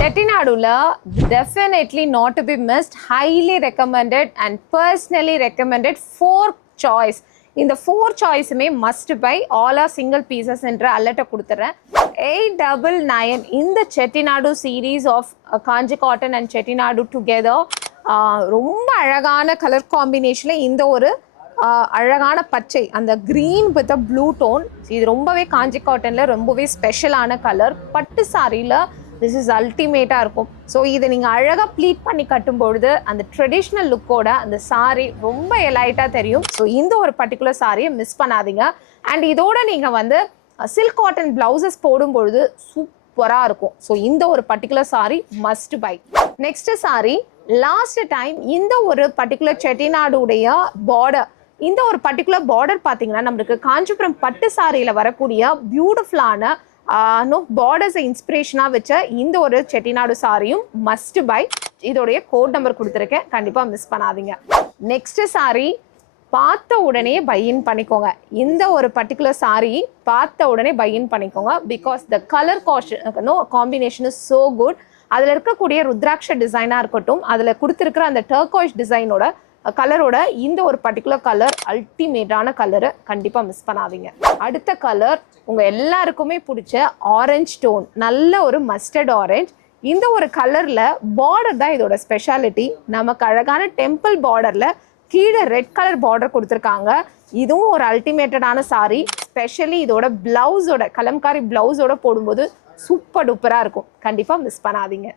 Chettinadula, definitely not to be missed, highly recommended and personally recommended 4 choice. இந்த 4 choice-மே must buy, all are single pieces என்ற அலர்ட்ட கொடுத்துறேன். 899 இந்த Chettinadu series of Kanji cotton and Chettinadu together. ரொம்ப அழகான colour காம்பினேஷன்ல இந்த ஒரு அழகான பச்சை அந்த green with a blue tone. இது ரொம்பவே காஞ்சி காட்டன்ல ரொம்பவே ஸ்பெஷலான கலர். பட்டு சாரியில this is ultimate-ஆ இருக்கும். ஸோ இதை நீங்கள் அழகாக ப்ளீட் பண்ணி கட்டும்பொழுது அந்த ட்ரெடிஷ்னல் லுக்கோட அந்த சாரி ரொம்ப எலைட்டாக தெரியும். ஸோ இந்த ஒரு பர்டிகுலர் சாரியை மிஸ் பண்ணாதீங்க. அண்ட் இதோட நீங்கள் வந்து சில்க் காட்டன் ப்ளவுசஸ் போடும்பொழுது சூப்பராக இருக்கும். ஸோ இந்த ஒரு particular sorry must by. Next sorry, last time இந்த ஒரு பர்டிகுலர் செட்டிநாடுடைய பார்டர், இந்த ஒரு பர்டிகுலர் பார்டர் பார்த்தீங்கன்னா நம்மளுக்கு காஞ்சிபுரம் பட்டு சாரியில் வரக்கூடிய பியூட்டிஃபுல்லான பார்டர்ஸை இன்ஸ்பிரேஷனாக வச்ச இந்த ஒரு செட்டிநாடு சாரியும் மஸ்ட் பை. இதோடைய கோட் நம்பர் கொடுத்துருக்கேன், கண்டிப்பாக மிஸ் பண்ணாதீங்க. நெக்ஸ்ட் சாரி பார்த்த உடனே பையின் பண்ணிக்கோங்க. இந்த ஒரு பர்டிகுலர் சாரி பார்த்த உடனே பையின் பண்ணிக்கோங்க. Because the colour combination is so good. அதில் இருக்கக்கூடிய ருத்ராட்ச டிசைனாக இருக்கட்டும், அதில் கொடுத்துருக்கிற அந்த டர்காய்ஷ் டிசைனோட கலரோட இந்த ஒரு பர்டிகுலர் கலர் அல்டிமேட்டான கலரு, கண்டிப்பாக மிஸ் பண்ணாதீங்க. அடுத்த கலர் உங்கள் எல்லாருக்குமே பிடிச்ச ஆரஞ்ச் டோன், நல்ல ஒரு மஸ்டர்ட் ஆரஞ்ச். இந்த ஒரு கலரில் பார்டர் தான் இதோட ஸ்பெஷாலிட்டி. நமக்கு அழகான டெம்பிள் பார்டரில் கீழே ரெட் கலர் பார்டர் கொடுத்துருக்காங்க. இதுவும் ஒரு அல்டிமேட்டடான சாரி. ஸ்பெஷலி இதோட பிளவுஸோட கலம்காரி பிளவுஸோட போடும்போது சூப்பர் டூப்பராக இருக்கும். கண்டிப்பாக மிஸ் பண்ணாதீங்க.